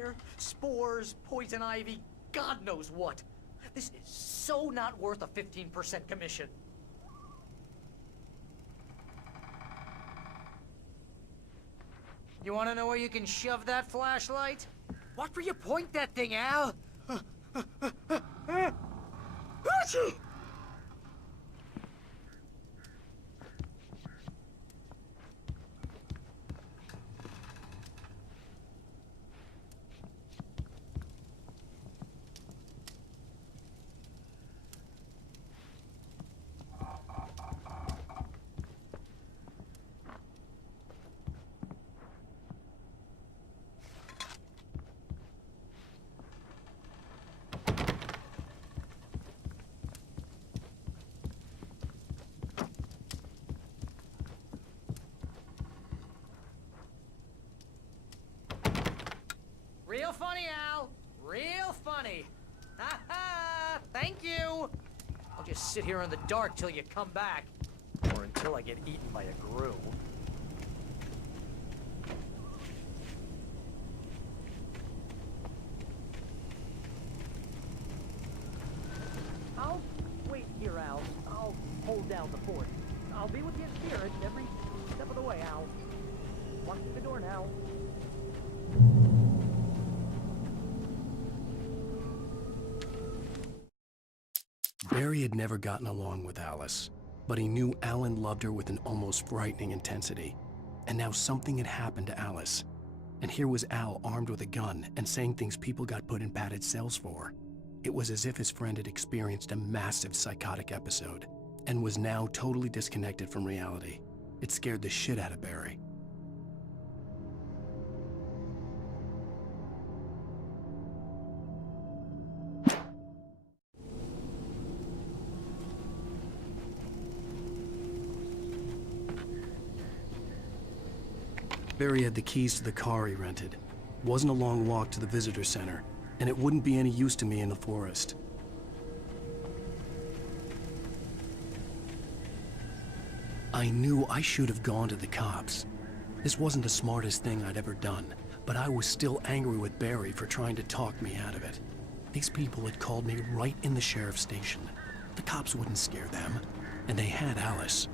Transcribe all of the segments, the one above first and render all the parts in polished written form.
here. Spores, poison ivy, God knows what. This is so not worth a 15% commission. You want to know where you can shove that flashlight? Watch where you point that thing, Al. Achoo! Real funny, Al. Real funny. Ha ha! Thank you! I'll just sit here in the dark till you come back. Or until I get eaten by a grue. I'll wait here, Al. I'll hold down the fort. I'll be with you in spirit every step of the way, Al. Walk through the door now. Barry had never gotten along with Alice, but he knew Alan loved her with an almost frightening intensity. And now something had happened to Alice. And here was Al armed with a gun and saying things people got put in padded cells for. It was as if his friend had experienced a massive psychotic episode and was now totally disconnected from reality. It scared the shit out of Barry. Barry had the keys to the car he rented. It wasn't a long walk to the visitor center, and it wouldn't be any use to me in the forest. I knew I should have gone to the cops. This wasn't the smartest thing I'd ever done, but I was still angry with Barry for trying to talk me out of it. These people had called me right in the sheriff's station. The cops wouldn't scare them, and they had Alice.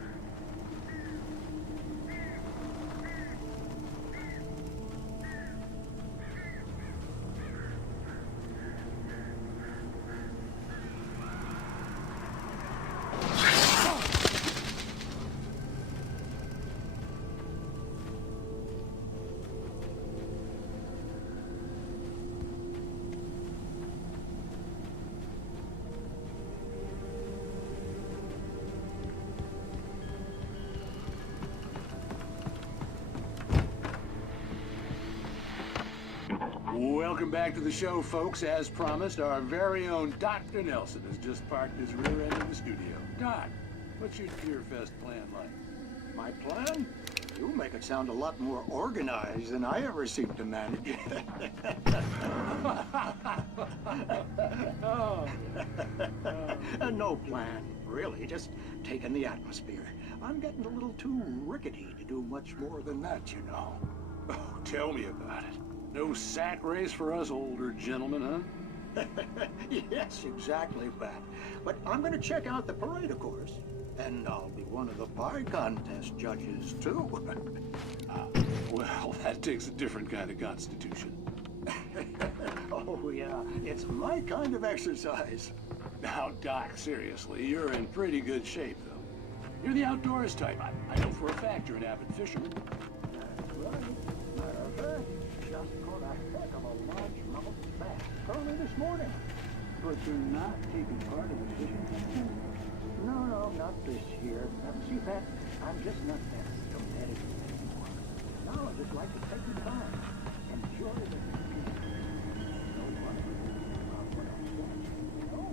Welcome back to the show, folks. As promised, our very own Dr. Nelson has just parked his rear end in the studio. Doc, what's your Deerfest plan like? My plan? You make it sound a lot more organized than I ever seem to manage. No plan, really. Just taking the atmosphere. I'm getting a little too rickety to do much more than that, you know. Oh, tell me about it. No sack race for us older gentlemen, huh? Yes, exactly that. But I'm going to check out the parade, of course. And I'll be one of the pie contest judges, too. Well, that takes a different kind of constitution. Oh, yeah. It's my kind of exercise. Now, Doc, seriously, you're in pretty good shape, though. You're the outdoors type. I know for a fact you're an avid fisherman. That's right. Matter of fact, just caught a heck of a largemouth bass early this morning. But you're not taking part in the fishing competition? No, not this year. See, Pat, I'm just not that competitive anymore. Now I just like to take the time, enjoy the peace. No worry about what I'm saying, you know?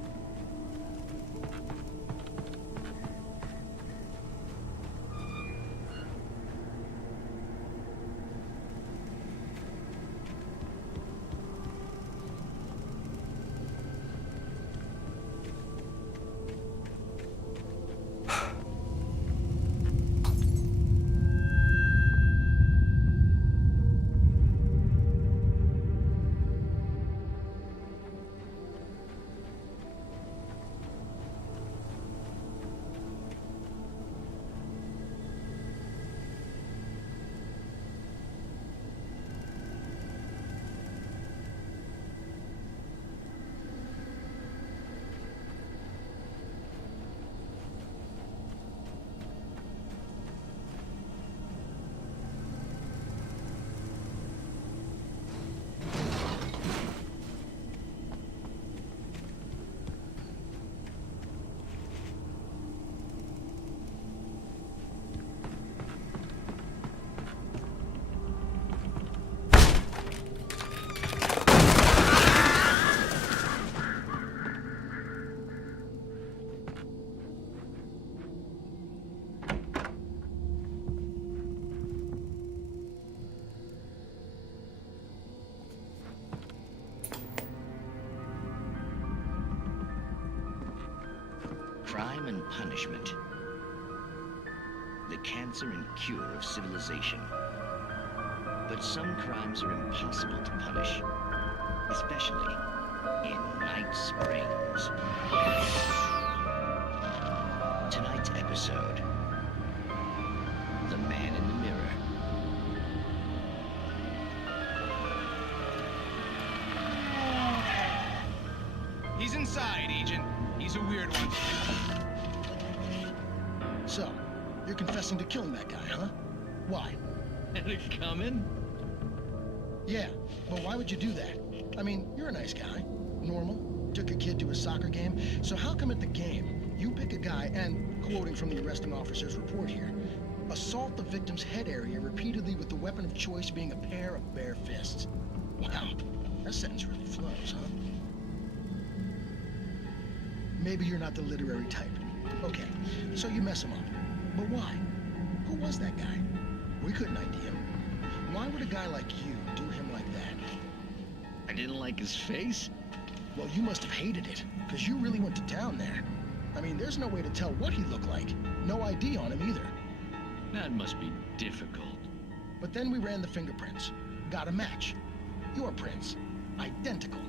punishment. The cancer and cure of civilization. But some crimes are impossible to punish, especially in Night Springs. Tonight's episode, The Man in the Mirror. He's inside, Agent. He's a weird one. So, you're confessing to killing that guy, huh? Why? Had it coming? Yeah, but why would you do that? I mean, you're a nice guy. Normal. Took a kid to a soccer game. So how come at the game, you pick a guy and, quoting from the arresting officer's report here, assault the victim's head area repeatedly with the weapon of choice being a pair of bare fists? Wow, that sentence really flows, huh? Maybe you're not the literary type. Okay, so you mess him up. But why? Who was that guy? We couldn't ID him. Why would a guy like you do him like that? I didn't like his face? Well, you must have hated it, because you really went to town there. I mean, there's no way to tell what he looked like. No ID on him either. That must be difficult. But then we ran the fingerprints. Got a match. Your prints. Identical.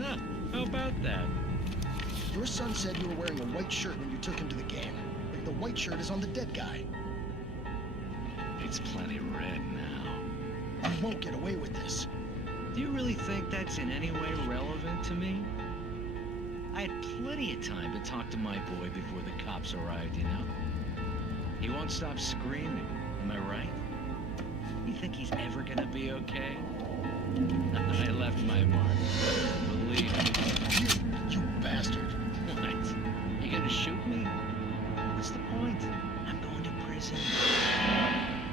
Huh, how about that? Your son said you were wearing a white shirt when you took him to the game. If the white shirt is on the dead guy. It's plenty red now. You won't get away with this. Do you really think that's in any way relevant to me? I had plenty of time to talk to my boy before the cops arrived, you know? He won't stop screaming, am I right? You think he's ever gonna be okay? I left my mark. Believe me. You bastard. What? You gonna shoot me? What's the point? I'm going to prison.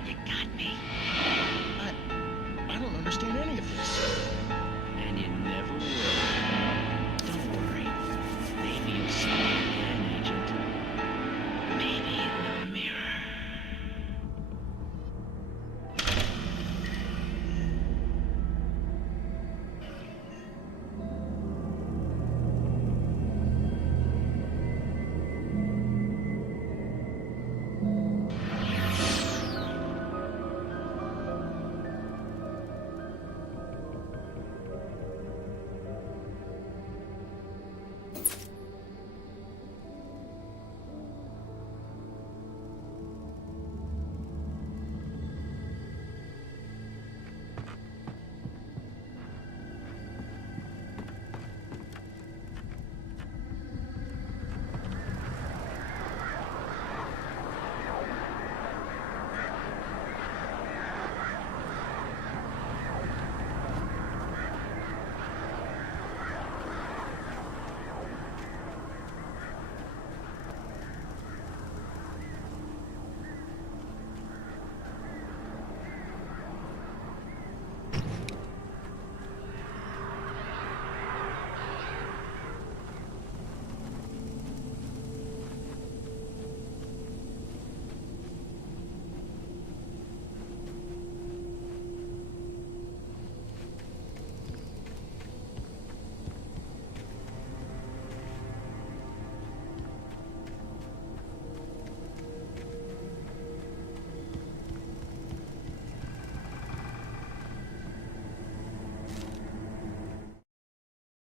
You got me. I don't understand any of this. And you never will. Don't worry. Maybe you'll see me again, Agent. Maybe in the mirror.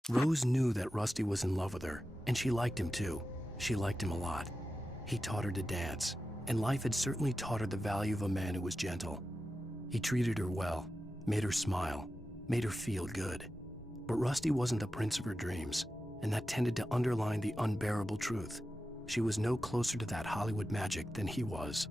Rose knew that Rusty was in love with her, and she liked him too. She liked him a lot. He taught her to dance, and life had certainly taught her the value of a man who was gentle. He treated her well, made her smile, made her feel good. But Rusty wasn't the prince of her dreams, and that tended to underline the unbearable truth. She was no closer to that Hollywood magic than he was.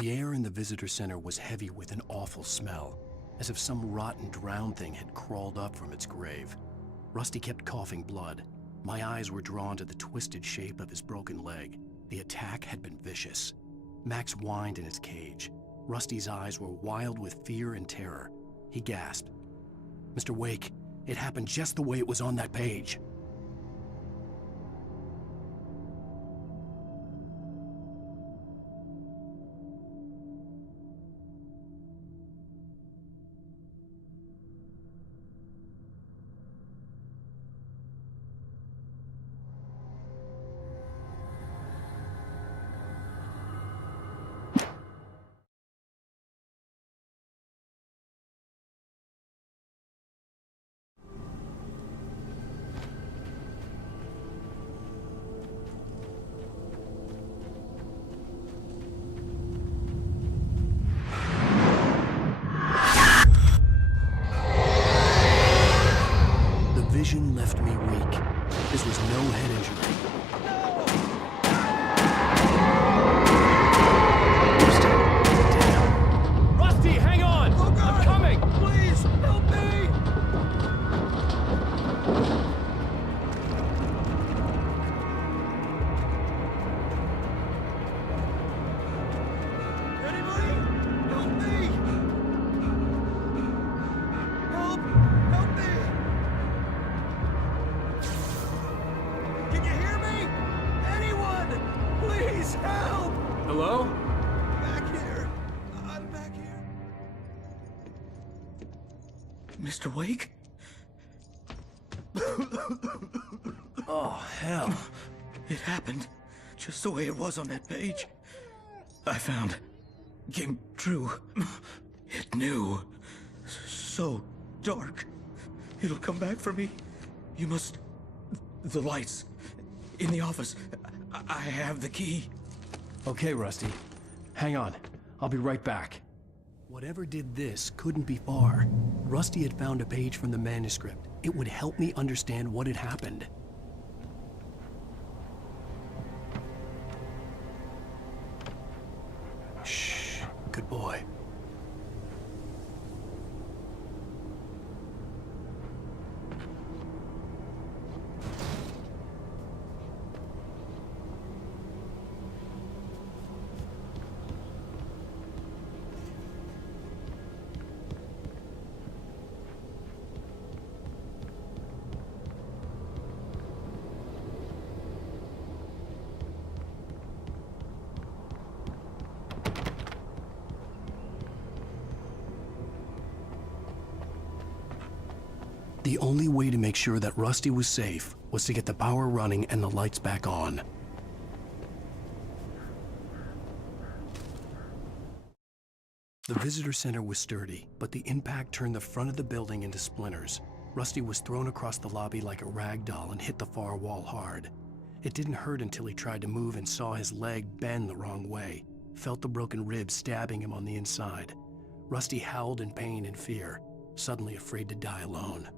The air in the visitor center was heavy with an awful smell, as if some rotten drowned thing had crawled up from its grave. Rusty kept coughing blood, My eyes were drawn to the twisted shape of his broken leg. The attack had been vicious. Max whined in his cage. Rusty's eyes were wild with fear and terror. He gasped. "Mr. Wake, it happened just the way it was on that page." Vision left me weak. This was no head injury. Damn. Rusty, hang on! Oh, God. I'm coming! Please, help me! Anybody? Help me! Help! Help me! Can you hear me? Anyone? Please help! Hello? Back here. I'm back here. Mr. Wake? Oh, hell. It happened just the way it was on that page. I found. Came true. It knew. So dark. It'll come back for me. You must. The lights. In the office. I have the key. Okay, Rusty. Hang on. I'll be right back. Whatever did this couldn't be far. Rusty had found a page from the manuscript. It would help me understand what had happened. Shh. Good boy. The only way to make sure that Rusty was safe was to get the power running and the lights back on. The visitor center was sturdy, but the impact turned the front of the building into splinters. Rusty was thrown across the lobby like a rag doll and hit the far wall hard. It didn't hurt until he tried to move and saw his leg bend the wrong way, felt the broken rib stabbing him on the inside. Rusty howled in pain and fear, suddenly afraid to die alone.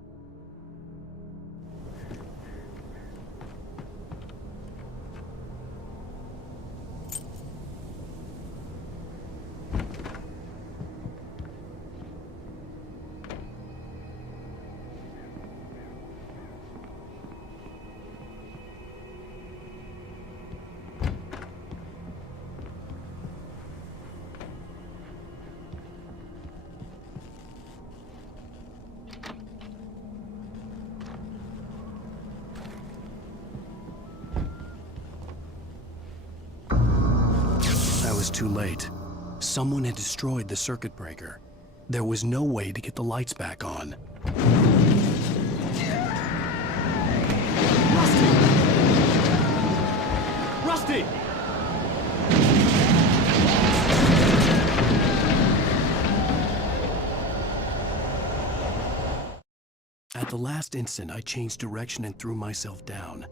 I was too late. Someone had destroyed the circuit breaker. There was no way to get the lights back on. Rusty! At the last instant, I changed direction and threw myself down.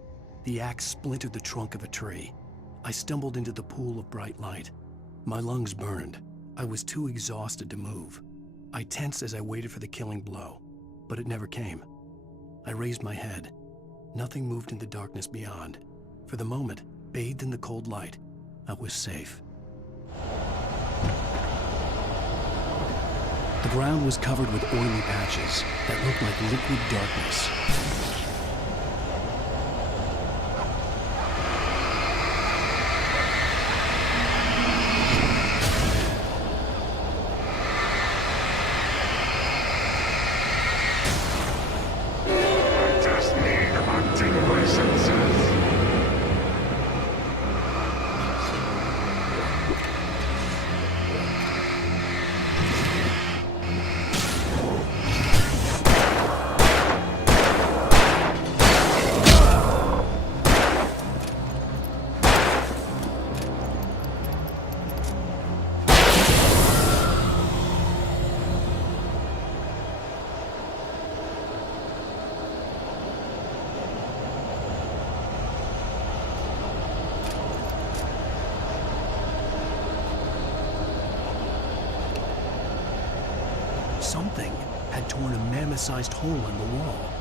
The axe splintered the trunk of a tree. I stumbled into the pool of bright light. My lungs burned. I was too exhausted to move. I tensed as I waited for the killing blow, but it never came. I raised my head. Nothing moved in the darkness beyond. For the moment, bathed in the cold light, I was safe. The ground was covered with oily patches that looked like liquid darkness. senses. Something had torn a mammoth-sized hole in the wall.